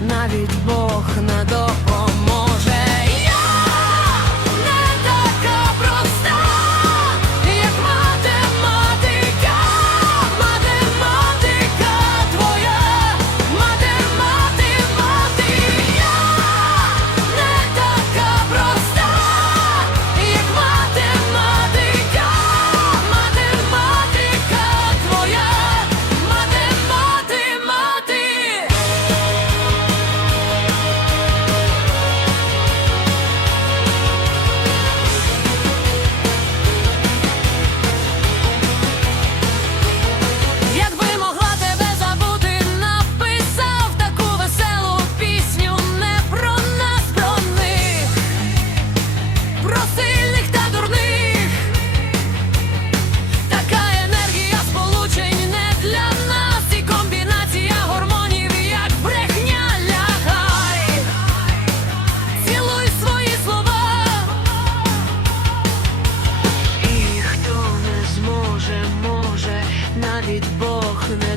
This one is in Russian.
навіть Бог не допоможе. Навіть Бог не.